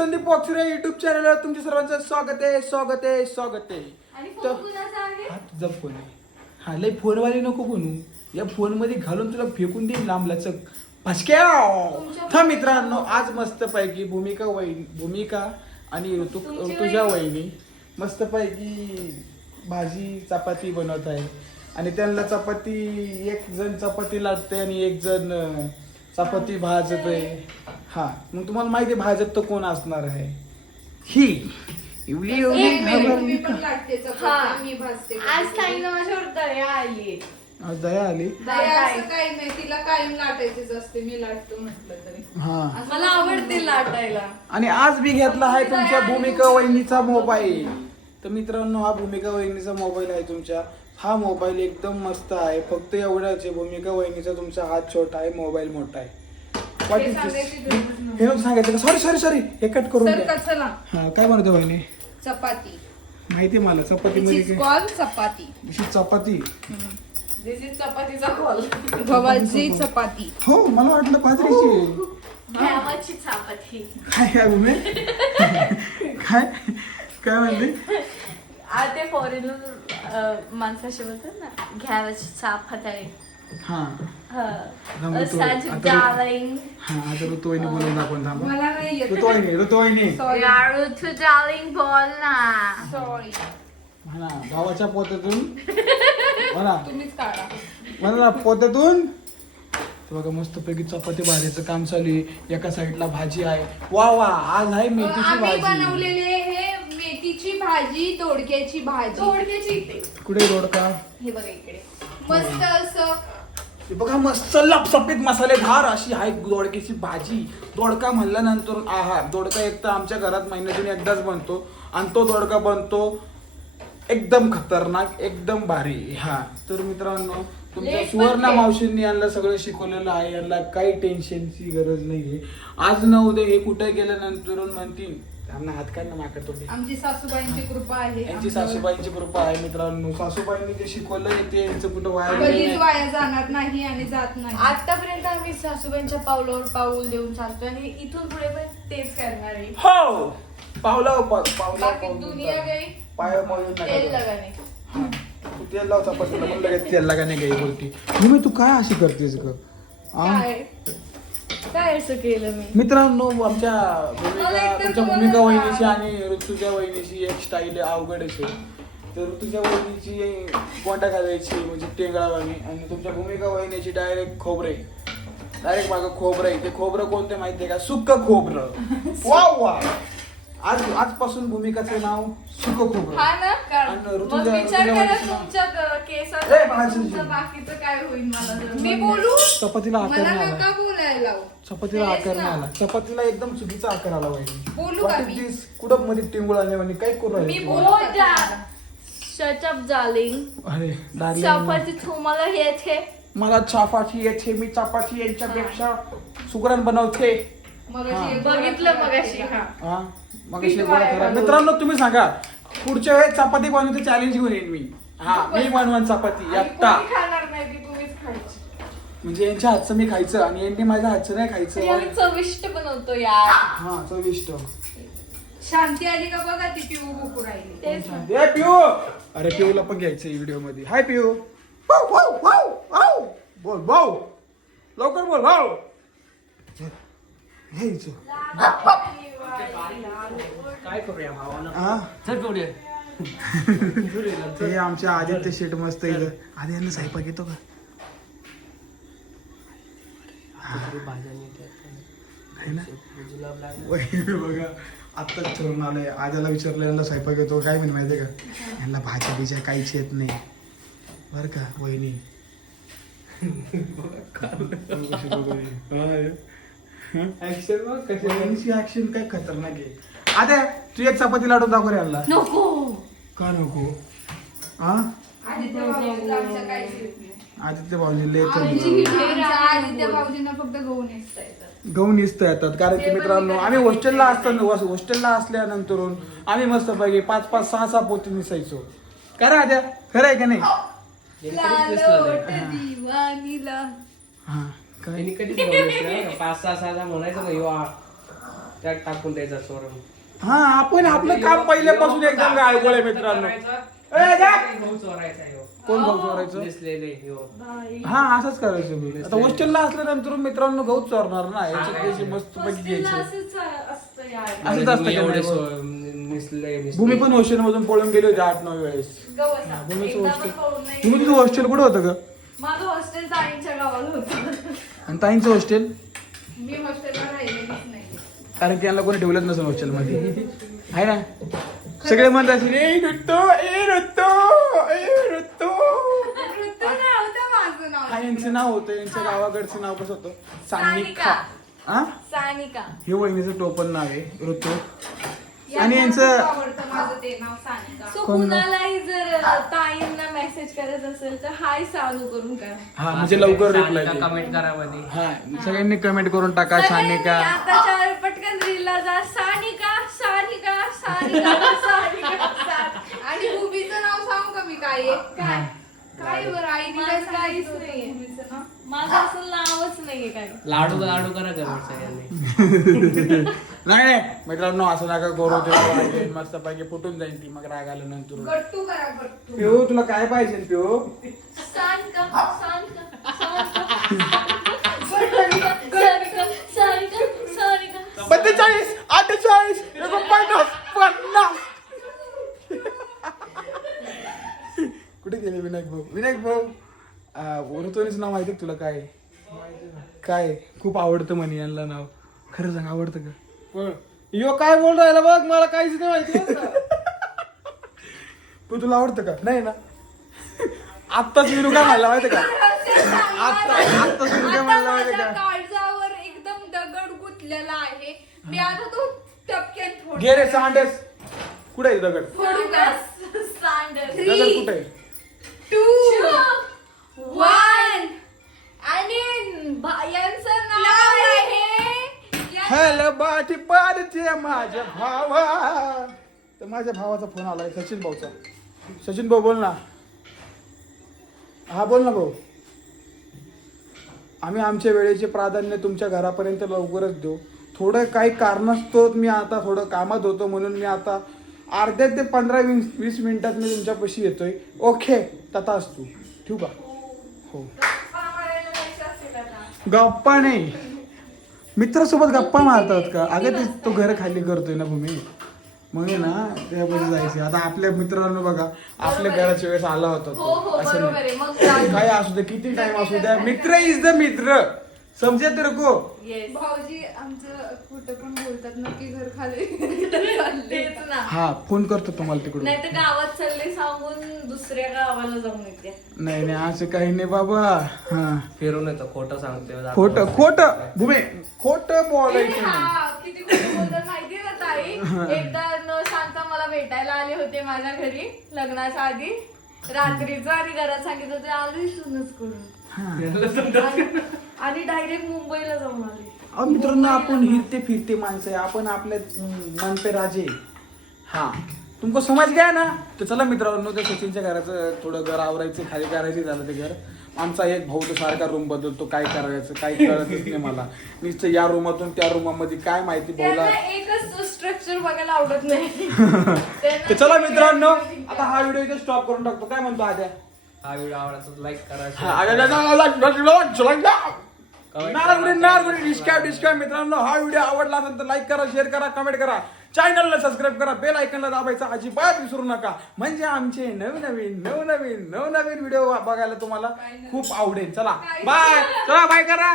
Sandeep Boxare YouTube चॅनलवर तुमच्या सर्वांचं स्वागत आहे स्वागत आहे स्वागत आहे. तर- हा तुझा फोन आहे हा लय फोनवाली नको बनू. या फोनमध्ये घालून तुला फेकून देईन लांब लचक फसक्या था मित्रांनो आज मस्त पैकी भूमिका वहिनी भूमिका आणि ऋतू ऋतुजा वहिनी? वहिनी मस्त पैकी भाजी चपाती बनवत आहे आणि त्यांना चपाती एक जण चपाती लाटते आणि एक जण अं, चपाती भाजत आहे हा मग तुम्हाला माहिती आहे भाजत तर कोण असणार आहे? ही. एवढी एवढी घाबरली का? हा. आज माझ्यावर दया आली? आज दया आली काही नाही तिला कायम लाटायचीच असते मी लाटतो म्हटलं तरी. हा. मला आवडते लाटायला. आणि आज मी घेतला आहे तुमच्या भूमिका वहिनीचा मोबाईल. तर मित्रांनो हा भूमिका वहिनीचा मोबाईल आहे तुमच्या. हा मोबाईल एकदम मस्त आहे. फक्त एवढाच आहे. भूमिका वहिनीचा तुमचा हात छोटा आहे मोबाईल मोठा आहे. What हे? सांगायची. हे नको का? सॉरी सॉरी सॉरी हे कट करून सर द्या. हा काय म्हणतो वहिनी? चपाती. माहिती आहे मला चपाती This is मध्ये called चपाती. चपाती. दिस इज चपातीचा कॉल गव्हाची चपाती. हो मला वाटलं बाजरीची. आहे. गव्हाची चपाती. काय काय भूमी काय? काय म्हणते आ ते फॉरेनर माणसाशी बोलतात ना घ्यावाची आहे हा. हा. हा ऋतुवाहिनी बोलून दाखवून थांबा. ऋतुवाहिनी ऋतुवाहिनी बोल ना. सॉरी म्हणा गावाच्या पोत्यातून म्हणा. तुम्हीच काढा. म्हणा ना पोत्यातून बघा मस्त पैकी चपाती भाजीचं काम चालू आहे. एका साईडला भाजी आहे. वा वा आज आहे मेथीची भाजी. बनवलेले हे मेथीची भाजी दोडक्याची भाजी. थोडक्याची इथे. कुठे दोडका? हे बघा इकडे. मस्त असं. हे बघा मस्त लपसपीत मसालेदार अशी आहे दोडक्याची भाजी. दोडका म्हणल्यानंतर आहा दोडका एक तर आमच्या घरात महिन्यातून एकदाच बनतो. आणि तो दोडका बनतो एकदम खतरनाक एकदम भारी. हा. तर मित्रांनो तुमच्या Late सुवर्णा पण मावशींनी यांना सगळं शिकवलेलं आहे. यांना काही टेन्शनची गरज नाहीये. आज न उद्या हे कुठे गेल्यानंतर म्हणतील त्यांना हात काय ना माकड तुम्ही आमची सासूबाईंची कृपा आहे यांची सासूबाईंची कृपा आहे मित्रांनो. सासूबाईंनी जे शिकवलंय ते यांचं कुठं वाया कधीच गेलं नाही. वाया जाणार नाही आणि जात नाही. आतापर्यंत आम्ही सासूबाईंच्या पावलावर पाऊल देऊन चालतोय आणि इथून पुढे पण तेच करणार आहे. हो! पावला पावला बाकी दुनिया गई पाया पावलं तेल नका लगाने. हा. तू तेल लाव चपातीला पण लगेच तेल लागाने काही बोलती. मी तू काय अशी करतेस ग? आ? काय? काय असं केलं मी? मित्रांनो आमच्या भूमिका तुमच्या भूमिका वहिनीची आणि ऋतुच्या वहिनीची एक स्टाईल अवघडच आहे तर ऋतुच्या वहिनीची कोंडा घालायची म्हणजे टेंगळावानी आणि तुमच्या भूमिका वहिनीची डायरेक्ट खोबरे. डायरेक्ट मागं खोबरं आहे. ते खोबरं कोणते माहितीये का? सुक्क खोबरं. वा वा आज आजपासून भूमिकाचं नाव सुक्क खोबरं हा ना आणि मग ऋतुजा- विचार ऋतुजा करा वहिनीचं- तुमच्या ए, केसात बाजूला. तुमचं बाकीचं काय होईल मला जर मी म्हणलं. बोलू चपातीला आकार मला नाही नका आला बोलायला लावू. चपातीला तेच आकार नाही ना. आला चपातीला एकदम चुकीचा आकार आला पाहिजे बोलू का मी? कुठं मध्ये टिंगूळ आले म्हणे काय करू राहिले मी? बोलू. अरे darling. चपाती तुम्हाला येते मला चपाती येते मी चपाती यांच्यापेक्षा सुगरण बनवते मगाशी हा. एक बघितलं गोळा मगाशी करायचा. हा. हा मग पीठ गोळा वाया करा. घालून. मित्रांनो तुम्ही सांगा पुढच्या वेळेस चपाती बनवते चॅलेंज घेऊन येईन मी. हा मी बनवन चपाती आणि एकटा कोणी खाणार नाही ती तुम्हीच खायची. म्हणजे यांच्या हातचं मी खायचं आणि यांनी माझ्या हातचं नाही आम्ही खायचं चविष्ट बनवतो यार. हा चविष्ट. शांती आली का बघा ती पिऊ भुकू राहिली. तेच ना. ए पिऊ! अरे पिऊला पण घ्यायचं व्हिडिओमध्ये हाय पिऊ. Wow, wow, wow, wow. बोल भाऊ लवकर बोल भाऊ घ्यायचं काय करूया भावानं? हा चल करूया हे आमच्या आदित्य शेट मस्त इथं आधी यांना स्वयंपाक येतो का? आहे ना? बघा. आत्ताच ठरवून आलंय. आजाला विचारलं यांना स्वयंपाक येतो काय म्हणे माहितीये का? यांना भाज्या बिज्या काहीच येत नाही. बर का वहिनी? ऍक्शन ऍक्शन काय खतरनाक आहे. आता तू एक चपाती लाडून दाखव रे नको. का नको? हा आदित्य भाऊजी लय आदित्य भाऊजींना फक्त गहू नेसता येतात. गहू निसतं येतात. कारण की मित्रांनो आम्ही हॉस्टेलला असताना हॉस्टेलला असल्यानंतर आम्ही मस्त पैकी पाच पाच सहा सहा पोती निसायचो. काय आद्या खरं आहे का नाही? हा. काय त्यांनी कधीच नाही. पाच सहा सहा म्हणायचं ह्यो आ- त्यात टाकून द्यायचा सोरम हा आपण आपलं काम पहिल्यापासून एकदम गायगोळ आहे मित्रांनो ए, जा. भाऊ चोरायचा ह्यो. कोण भाऊ चोरायचं दिसलेले ह्यो. बाई. हा असंच करायचं मी आता हॉस्टेलला असल्यानंतर मित्रांनो गहू चोरणार ना याची त्याची मस्त पैकी घ्यायची असंच असतं यार असंच असतं मी का एवढे नाही सो-. भूमी पण हॉस्टेल मधून पळून गेली होती आठ नऊ वेळेस गवसा. हा, भूमीचं एकदा हॉस्टेल पण नाही. तुम्ही तुझं हॉस्टेल कुठं होतं का माझं हॉस्टेल ताईंच्या गावाला होतं. आणि ताईंचं हॉस्टेल मी हॉस्टेलला राहिलेलीच नाही कारण की यांना कोणी ठेवलंच नसेल हॉस्टेल मध्ये. आहे ना? सगळे म्हणतात असेल, ए ऋतू ए ऋतू ए ऋतू. ऋतू नव्हतं माझं नाव. हा यांचं नाव होतं यांच्या गावाकडचं नाव कसं होतं? सानिका. सानिका. हा? सानिका. हे वहिनीचं टोपण नाव आहे ऋतू. आणि यांचं आवडतं माझं ते नाव सानिका. सो कोण? कुणालाही जर ताईंना मेसेज करायचा असेल तर हाय चालू करून करा. हा म्हणजे लवकर रिप्लाय कमेंट करा मध्ये हा सगळ्यांनी कमेंट करून टाका सानिका. सगळ्यांनी आताच्या पटकन रीलला जा. सानिका सानिका सानिका सानिका सा- आणि भूमीचं नाव सांगू का मी काय आहे? काय काय बरं काय काहीच नाहीये. माझं असं नावच नाहीये काय लाडू लाडू करा कमेंट सगळ्यांनी. नाही नाही. मित्रांनो असं नका करू. ते मस्त पैकी फुटून जाईल ती. मग राग आलं नंतर. गट्टू करा गट्टू. पिओ तुला काय पाहिजे सानिका सानिका सानिका सानिका सानिका पंचेचाळीस अठ्ठेचाळीस एकोणपन्नास पन्नास. कुठे गेले विनायक भाऊ? विनायक भाऊ ऋतुनीच नाव माहिती का तुला काय? काय? खूप आवडतं म्हणे यांना नाव. खरं सांग आवडतं का? यो काय बोल राहिला बघ मला काहीच नाही माहिती बरं का. पण तुला आवडतं का? नाही ना. आत्ताच विनू काय म्हणला माहिती का? आता काय आता म्हणला माहिती का? काळजावर एकदम दगड गुंतलेला आहे. मी आता तो टपक्यात फोड घे रे सांडस. कुठे आहे दगड? फोडू का स्टँडर्ड दगड कुठे आहे? टू वन आणि हॅलो बाटी पाडते माझ्या भावा. तर माझ्या भावाचा फोन आलाय सचिन भाऊचा. सचिन भाऊ बोल ना. हा बोल ना भाऊ. आम्ही आमच्या वेळेचे प्राधान्य तुमच्या घरापर्यंत लवकरच देऊ. थोडं काही कारणास्तव मी आता थोडं कामात होतो म्हणून मी आता अर्ध्या ते पंधरा वीस वीस मिनिटात मी तुमच्यापाशी येतोय. ओके तथा असतो. ठेवू का? हो. गप्पा नाही. मित्रासोबत गप्पा मारतात का? अगं ते तो घर खाली करतोय ना भूमी. मग आहे ना त्यापाशी जायचं. आता आपल्या मित्रांनो बघा आपल्या घराच्या वेळेस आला होता हो हो तो असं नाही. काय? असू दे किती टाइम असू द्या. मित्र इज द मित्र. समजे तर को. भाऊजी आमचं कुठं पण बोलतात नक्की घर खाली. तेच ना. हा फोन करतो तुम्हाला तिकडून. नाही तर गावात चालले सांगून दुसऱ्या गावाला जाऊन येते. नाही नाही असं काही नाही बाबा. हा. फिरून येतो खोटं सांगतोय खोट खोट. भूमी खोट बोलायचं नाही हा, किती खोटं बोलतात माहितीये ना ताई? एकदा न सांगता मला भेटायला आले होते माझ्या घरी लग्नाच्या आधी. रात्रीचं आणि घरात सांगितलं होते आलो इथूनच करून. आणि- आणि डायरेक्ट मुंबईला जाऊन आले. अहो मित्रांनो आपण हिरते फिरते माणसं आहे. आपण आपले मन पे राजे हा. तुमको समज गया ना? तर चला मित्रांनो त्या सचिनच्या घराचं थोडं घर आवरायचं खाली करायचं झालं ते घर. आमचा एक भाऊ तो सारखा रूम बदलतो. काय करायचं काय कळतच नाही मला. नुसतं या रूमातून त्या रूमामध्ये काय माहिती भाऊला? एकच स्ट्रक्चर बघायला आवडत नाही. तर चला मित्रांनो आता हा व्हिडिओ इथे स्टॉप करून टाकतो. काय म्हणतो आद्या? हा व्हिडिओ आवडला लाईक करा share आद्या, करा. आद्या, आद्या, आद्या, आद्या, आद्या, आद्या. Comment नारगुडी करा. नारगुडी डिस्काउंट डिस्काउंट मित्रांनो हा व्हिडिओ आवडला असेल तर लाईक करा शेअर करा कमेंट करा. चॅनलला सबस्क्राईब करा. बेल आयकनला दाबायचा अजिबात विसरू नका. म्हणजे आमचे नवनवीन नवनवीन नवनवीन व्हिडिओ बघायला तुम्हाला खूप आवडेल. चला. बाय चला बाय करा.